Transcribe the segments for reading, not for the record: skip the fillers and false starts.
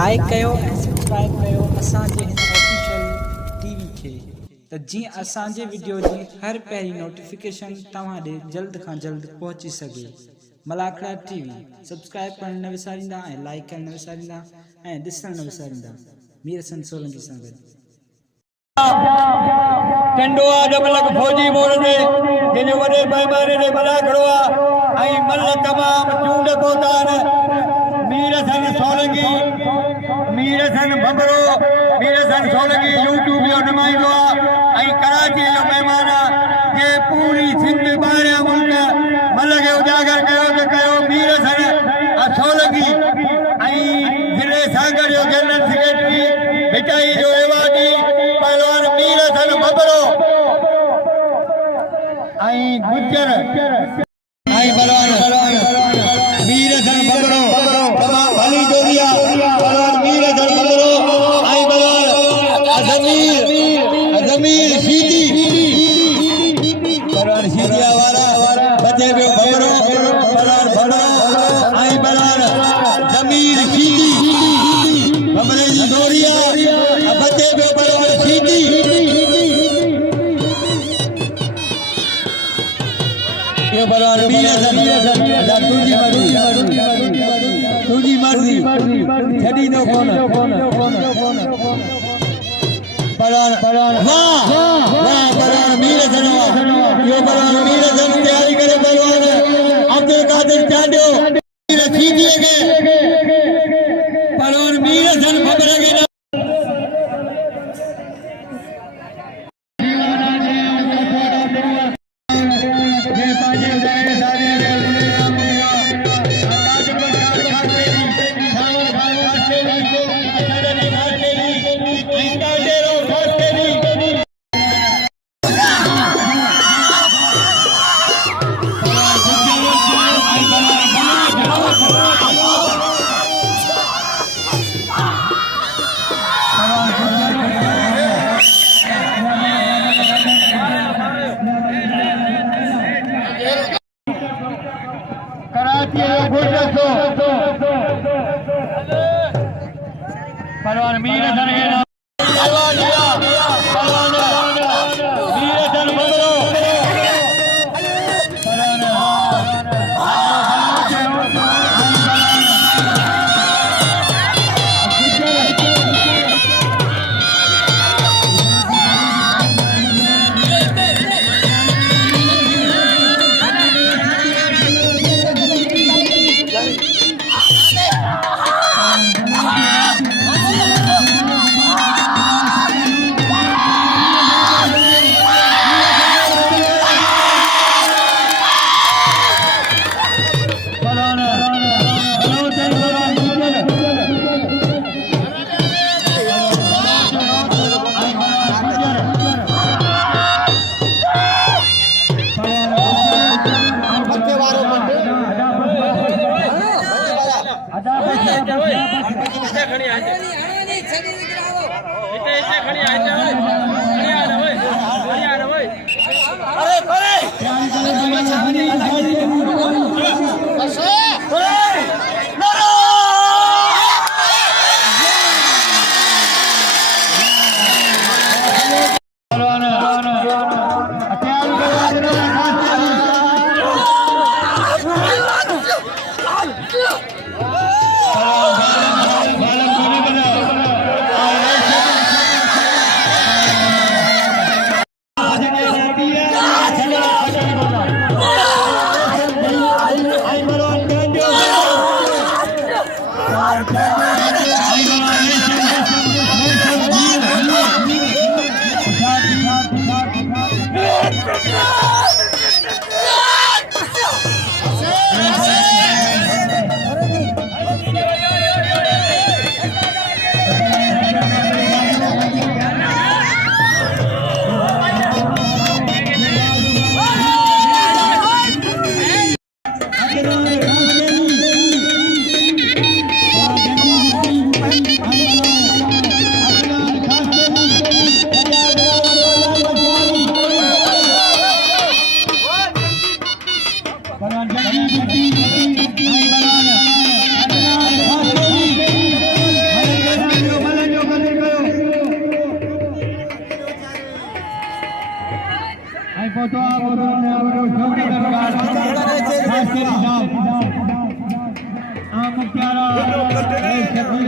Like कयो ऐं subscribe कयो असांजे हिन ऑफिशियल टीवी खे त जीअं असांजे वीडियो जी हर पहिरीं नोटिफिकेशन तव्हां ॾे जल्द खां जल्द पहुची सघे। मलाखड़ा टीवी सब्सक्राइब करण न विसारींदा ऐं लाइक करण न विसारींदा ऐं ॾिसण न विसारींदा। मीर हसन सोलंकी सां गॾु टंडोआ डबलक फौजी मोड़ ते जंहिंजो वॾे पैमाने ते मलाखड़ो आहे ऐं मल तमामु चूंड पहुता आहिनि। मीर हसन सोलंकी, मीर हसन भंबरो, मीर हसन सोलंकी यूट्यूब जो नुमाइंदो आहे ऐं कराची जो महिमान आहे जे पूरी सिंध ॿाहिरियां मुल्क मल खे उजागर कयो त कयो मीर हसन सोलंकी ऐं ज़िले सांगड़ जो जनरल सेक्रेटरी भिटाई जो रिवाजी पहलवान मीर हसन भंबरो ऐं गुजर ऐं पहलवान मीर हसन भंबरो तमामु भली जोड़ी आहे। पहलवान मीर हसन भंबरो ऐं पहलवान अज़मीर शीदी पहलवान शीदिया वारा बचे पियो भंबरो पहलवान भंबरो ऐं पहलवान ज़मीर शीदी भंबरे जी जोड़ी आहे बचे पियो पहलवान शीदी। ये पहलवान मीर हसन तुझी मर्जी छड़ी नो कोन पहलवान वाह वाह पहलवान मीर हसन यो पहलवान मीर हसन तैयारी करे पहलवान अब्दुल कादिर चांडियो शीदी के पहलवान मीर हसन भंबरे के पहलवान मीर हसन फोटो छोकरी दरबार खास करी जाम आम मुख्यारा शकील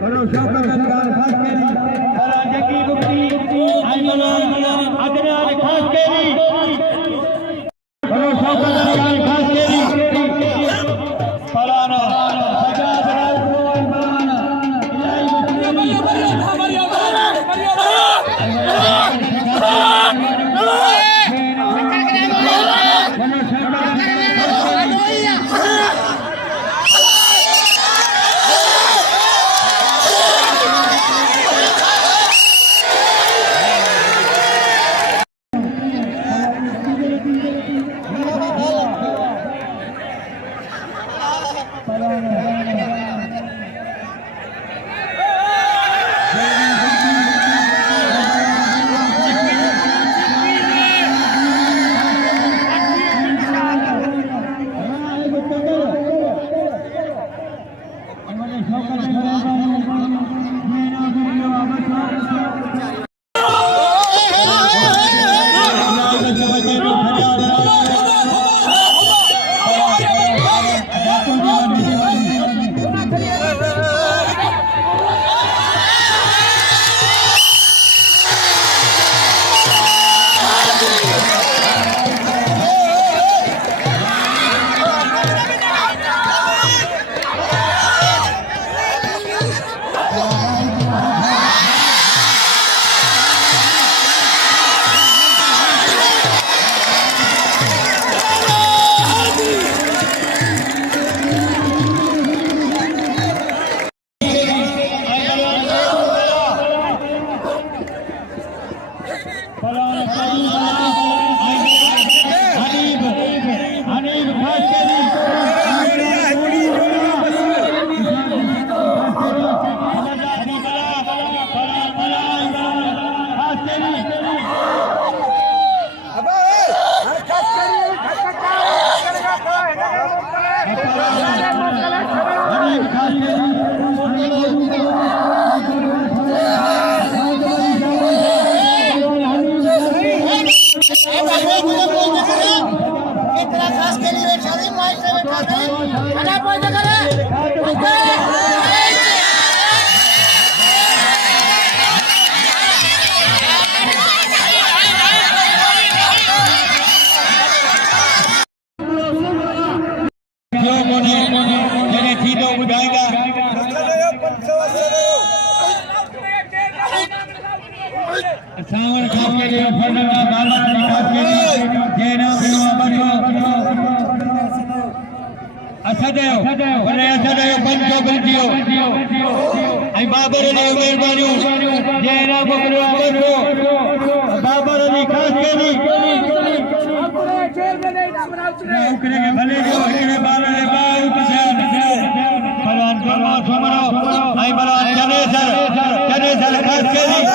बड़ो शौक दरबार खास करी सारा जगी बुकरी आई मना अदना खास करी बड़ो शौक दरबार खास करी फलाना सजाद राउत फलाना सावन खास के लिए फरना बाला खास के लिए जेना बिवा बनो असदेव वने असदेव पंचो बंदियो आई बाबर ने मेहरबानी जेना बकरो बनो बाबर ने खास के लिए उकरे के भले जो है बाबर ने बाऊ किसान फलान फरमा सुमरो आई बला चले सर खास के लिए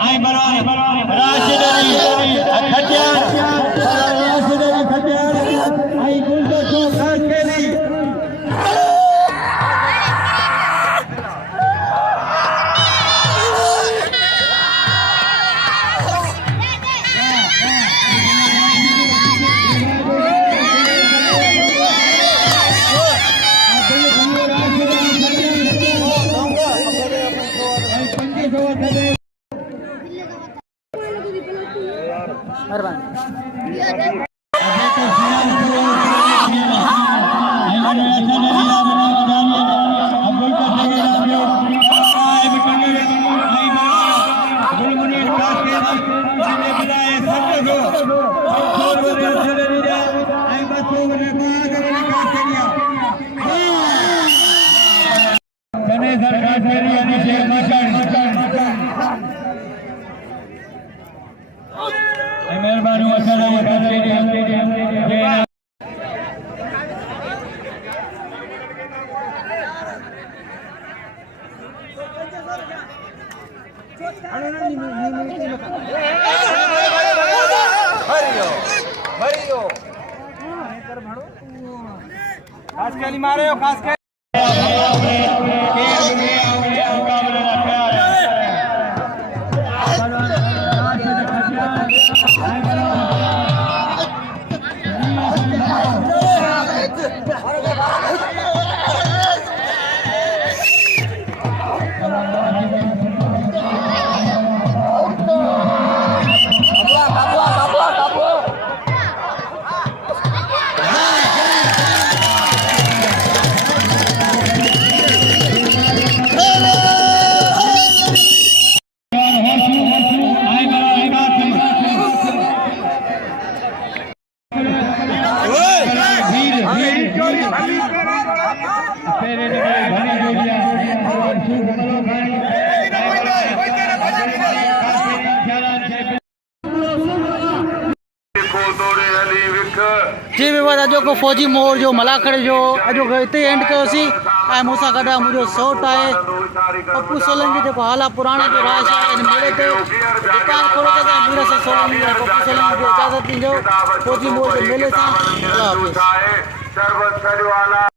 I खास के मारे हो खास के जी विवाद अजो को फौजी मोड़ जो मलाखड़े जो अजो इते एंड कयोसीं ऐं मूंसां गॾु आहे मुंहिंजो सौट आहे पप्पू सोलंकी जेको हाल आहे पुराणे जो राज आहे इन मेले ते दुकान खोले त मीर सां सोलंकी ऐं पप्पू सोलंकी खे इजाज़त ॾींदो फौजी मोड़ जे मेले सां अल्लाह हाफ़िज़।